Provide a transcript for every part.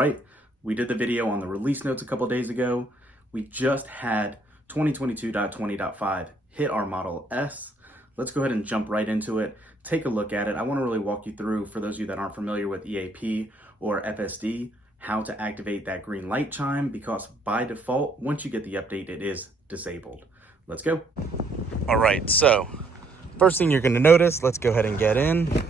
right, we did the video on the release notes a couple days ago. We just had 2022.20.5 hit our Model S. Let's go ahead and jump right into it, take a look at it. I want to really walk you through, for those of you that aren't familiar with EAP or FSD, how to activate that green light chime, because by default, once you get the update, it is disabled. Let's go. All right, so first thing you're going to notice, let's go ahead and get in.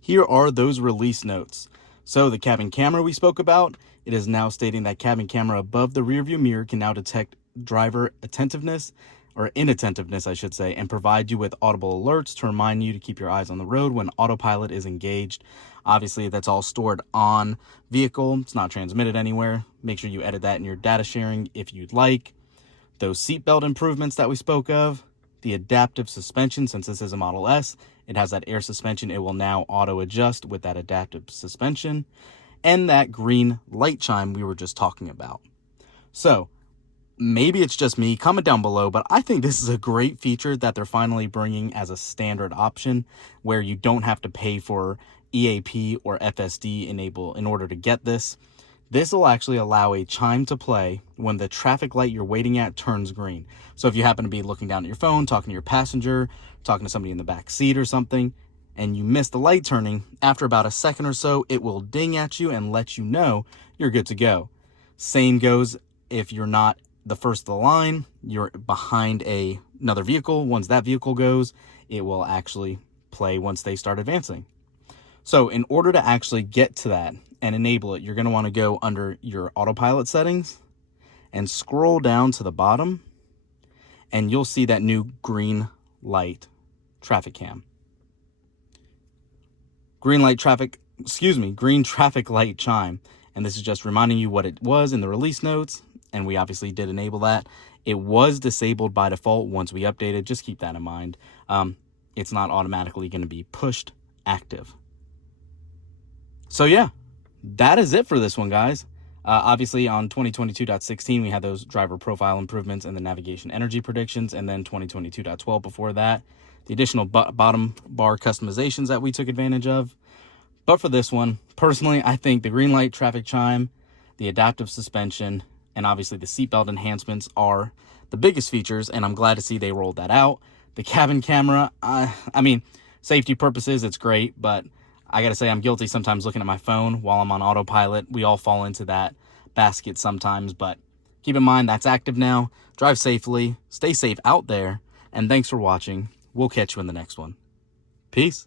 Here are those release notes. So the cabin camera we spoke about, it is now stating that cabin camera above the rear view mirror can now detect driver attentiveness, or inattentiveness, I should say, and provide you with audible alerts to remind you to keep your eyes on the road when autopilot is engaged. Obviously, that's all stored on vehicle. It's not transmitted anywhere. Make sure you edit that in your data sharing if you'd like. Those seatbelt improvements that we spoke of, the adaptive suspension, since this is a Model S, it has that air suspension. It will now auto adjust with that adaptive suspension, and that green light chime we were just talking about. So maybe it's just me, comment down below, but I think this is a great feature that they're finally bringing as a standard option, where you don't have to pay for EAP or FSD in order to get this. This will actually allow a chime to play when the traffic light you're waiting at turns green. So if you happen to be looking down at your phone, talking to your passenger, talking to somebody in the back seat or something, and you miss the light turning, after about a second or so, it will ding at you and let you know you're good to go. Same goes if you're not the first of the line, you're behind another vehicle. Once that vehicle goes, it will actually play once they start advancing. So in order to actually get to that and enable it, you're going to want to go under your autopilot settings and scroll down to the bottom, and you'll see that new green light traffic cam. Green traffic light chime. And this is just reminding you what it was in the release notes. And we obviously did enable that. It was disabled by default once we updated. Just keep that in mind. It's not automatically going to be pushed active. So yeah, that is it for this one, guys. Obviously on 2022.16, we had those driver profile improvements and the navigation energy predictions. And then 2022.12 before that, the additional bottom bar customizations that we took advantage of. But for this one, personally, I think the green light traffic chime, the adaptive suspension, and obviously the seatbelt enhancements are the biggest features, and I'm glad to see they rolled that out. The cabin camera, I mean, safety purposes, it's great, but I gotta say I'm guilty sometimes looking at my phone while I'm on autopilot. We all fall into that basket sometimes, but keep in mind that's active now. Drive safely, stay safe out there, and thanks for watching. We'll catch you in the next one. Peace.